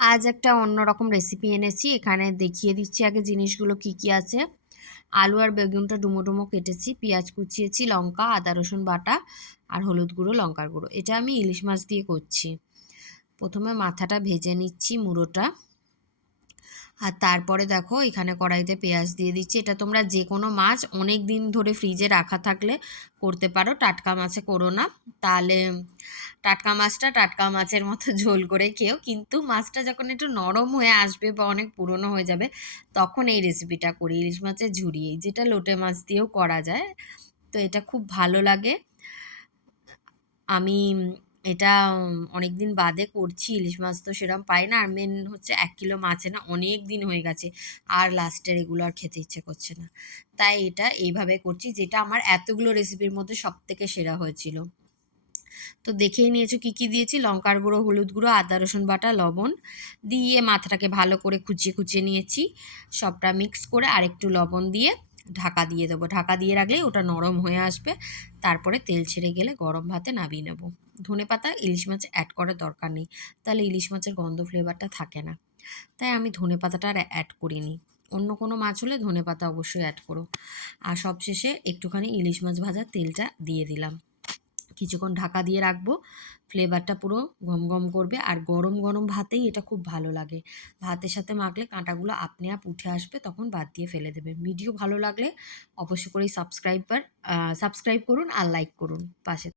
আজ একটা অন্যরকম রেসিপি এনেছি। এখানে দেখিয়ে দিচ্ছি আগে জিনিসগুলো কি কি আছে। আলু আর বেগুনটা ডুমো ডুমো কেটেছি, পেঁয়াজ কুচিয়েছি, লঙ্কা, আদা রসুন বাটা আর হলুদ গুঁড়ো, লঙ্কার গুঁড়ো। এটা আমি ইলিশ মাছ দিয়ে করছি। প্রথমে মাথাটা ভেজে নিচ্ছি, মুড়োটা। আর তারপরে দেখো এখানে কড়াইতে পেঁয়াজ দিয়ে দিচ্ছি। এটা তোমরা যে কোনো মাছ অনেক দিন ধরে ফ্রিজে রাখা থাকলে করতে পারো, টাটকা মাছে করো না। তাহলে টাটকা মাছটা টাটকা মাছের মতো ঝোল করে খেও, কিন্তু মাছটা যখন একটু নরম হয়ে আসবে বা অনেক পুরনো হয়ে যাবে, তখন এই রেসিপিটা করি, ইলিশ মাছের ঝুরিয়ে, যেটা লোটে মাছ দিয়েও করা যায়। তো এটা খুব ভালো লাগে। আমি এটা অনেক দিন বাদে করছি, ইলিশ মাছ তো সেরকম পাই না, আর মেন হচ্ছে 1 কিলো মাছে না অনেক দিন হয়ে গেছে, আর লাস্টে রেগুলার খেতে ইচ্ছে করছে না। তাই এটা এইভাবে করছি, যেটা আমার এতগুলো রেসিপির মধ্যে সব থেকে সেরা হয়েছিল। তো দেখেই নিয়েছো কি কি দিয়েছি, লঙ্কার গুঁড়ো, হলুদ গুঁড়ো, আদা রসুন বাটা, লবণ দিয়ে মাথাটাকে ভালো করে কুচিয়ে কুচিয়ে নিয়েছি। সবটা মিক্স করে আরেকটু লবণ দিয়ে ঢাকা দিয়ে দেবো। ঢাকা দিয়ে রাখলেই ওটা নরম হয়ে আসবে। তারপরে তেল ছেড়ে গেলে গরম ভাতে নামিয়ে নেবো। ধনেপাতা ইলিশ মাছ অ্যাড করার দরকার নেই, তাহলে ইলিশ মাছের গন্ধ ফ্লেভারটা থাকে না। তাই আমি ধনেপাতাটা আর অ্যাড করিনি। অন্য কোনো মাছ হলে ধনেপাতা অবশ্যই অ্যাড করো। আর সবশেষে একটুখানি ইলিশ মাছ ভাজার তেলটা দিয়ে দিলাম। কিছুক্ষণ ঢাকা দিয়ে রাখবো। ফ্লেভারটা পুরো গম গম করবে, আর গরম গরম ভাতেই এটা খুব ভালো লাগে। ভাতের সাথে মাখলে কাঁটাগুলো আপনি আপ উঠে আসবে, তখন বাদ দিয়ে ফেলে দেবে। ভিডিও ভালো লাগলে অবশ্যই করেই সাবস্ক্রাইব করুন আর লাইক করুন পাশে।